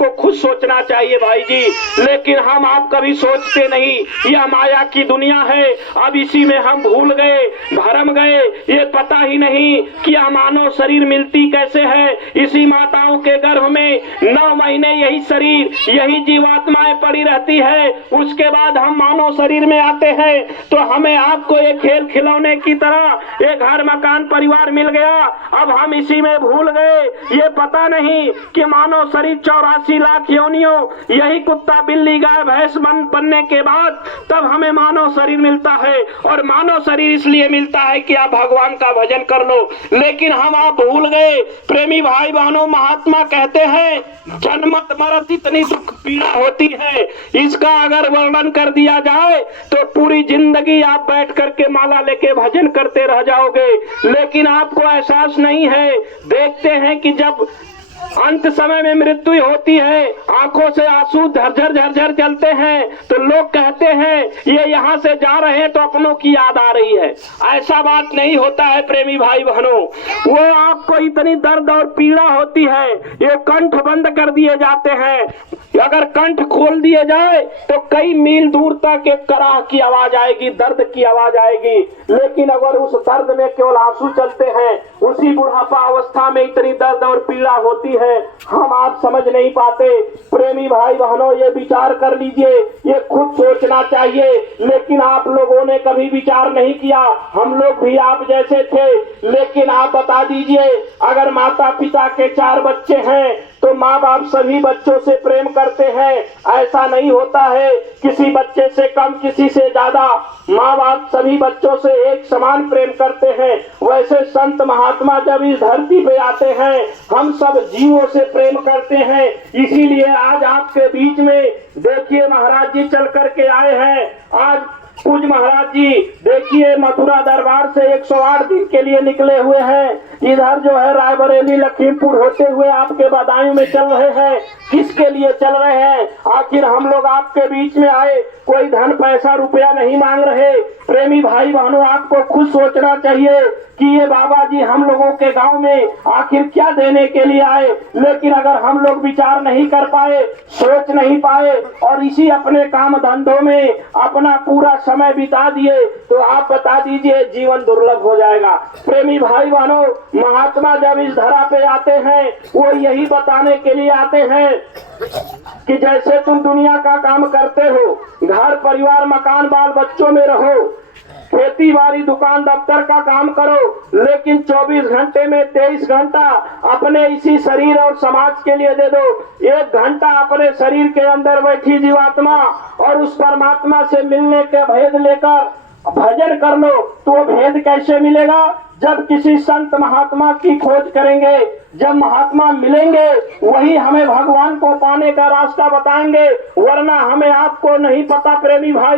आपको खुद सोचना चाहिए भाई जी। लेकिन हम आप कभी सोचते नहीं, यह माया की दुनिया है। अब इसी में हम भूल गए, भरम गए। ये पता ही नहीं कि यह मानव शरीर मिलती कैसे है। इसी माताओं के गर्भ में 9 महीने यही शरीर, यही जीवात्माएं पड़ी रहती है। उसके बाद हम मानव शरीर में आते हैं तो हमें आपको एक खेल खिलौने की तरह एक घर मकान परिवार मिल गया। अब हम इसी में भूल गए। ये पता नहीं कि मानव शरीर 84 लाख योनियों, यही कुत्ता बिल्ली गाय भैंस बनने के बाद तब हमें मानव शरीर मिलता है। और मानव शरीर इसलिए मिलता है कि आप भगवान का भजन कर लो। लेकिन हम आप भूल गए। प्रेमी भाई बहनों, महात्मा कहते हैं जन्मत मरत इतनी दुख पीड़ा होती है, इसका अगर वर्णन कर दिया जाए तो पूरी जिंदगी आप बैठ करके माला लेके भजन करते रह जाओगे। लेकिन आपको एहसास नहीं है। देखते हैं कि जब अंत समय में मृत्यु होती है, आंखों से आंसू झरझर झरझर चलते हैं, तो लोग कहते हैं ये यहाँ से जा रहे हैं तो अपनों की याद आ रही है। ऐसा बात नहीं होता है प्रेमी भाई बहनों। वो आपको इतनी दर्द और पीड़ा होती है, ये कंठ बंद कर दिए जाते हैं। अगर कंठ खोल दिए जाए तो कई मील दूर तक एक कराह की आवाज आएगी, दर्द की आवाज आएगी। लेकिन अगर उस दर्द में केवल आंसू चलते हैं, उसी बुढ़ापा अवस्था में इतनी दर्द और पीड़ा होती है, हम आप समझ नहीं पाते। प्रेमी भाई बहनों, ये विचार कर लीजिए, ये खुद सोचना चाहिए। लेकिन आप लोगों ने कभी विचार नहीं किया। हम लोग भी आप जैसे थे। लेकिन आप बता दीजिए, अगर माता पिता के 4 बच्चे हैं तो माँ बाप सभी बच्चों से प्रेम करते हैं। ऐसा नहीं होता है किसी बच्चे से कम, किसी से ज्यादा। माँ बाप सभी बच्चों से एक समान प्रेम करते हैं। वैसे संत महात्मा जब इस धरती पे आते हैं, हम सब जीवों से प्रेम करते हैं। इसीलिए आज आपके बीच में देखिए महाराज जी चल करके आए हैं। आज पूज महाराज जी देखिए मथुरा दरबार से 108 दिन के लिए निकले हुए हैं। इधर जो है रायबरेली लखीमपुर होते हुए आपके बदायूं में चल रहे हैं। किसके लिए चल रहे हैं? आखिर हम लोग आपके बीच में आए, कोई धन पैसा रुपया नहीं मांग रहे। प्रेमी भाई बहनों, आपको खुद सोचना चाहिए कि ये बाबा जी हम लोगों के गांव में आखिर क्या देने के लिए आए। लेकिन अगर हम लोग विचार नहीं कर पाए, सोच नहीं पाए और इसी अपने काम धंधों में अपना पूरा समय बिता दिए तो आप बता दीजिए जीवन दुर्लभ हो जाएगा। प्रेमी भाई बहनों, महात्मा जब इस धरा पे आते हैं वो यही बताने के लिए आते हैं कि जैसे तुम दुनिया का काम करते हो, घर परिवार मकान बाल बच्चों में रहो, खेती बाड़ी दुकान दफ्तर का काम करो, लेकिन 24 घंटे में 23 घंटा अपने इसी शरीर और समाज के लिए दे दो। 1 घंटा अपने शरीर के अंदर बैठी जीवात्मा और उस परमात्मा से मिलने के भेद लेकर भजन कर लो। तो वो भेद कैसे मिलेगा? जब किसी संत महात्मा की खोज करेंगे, जब महात्मा मिलेंगे, वही हमें भगवान को पाने का रास्ता बताएंगे। वरना हमें आपको नहीं पता प्रेमी भाई।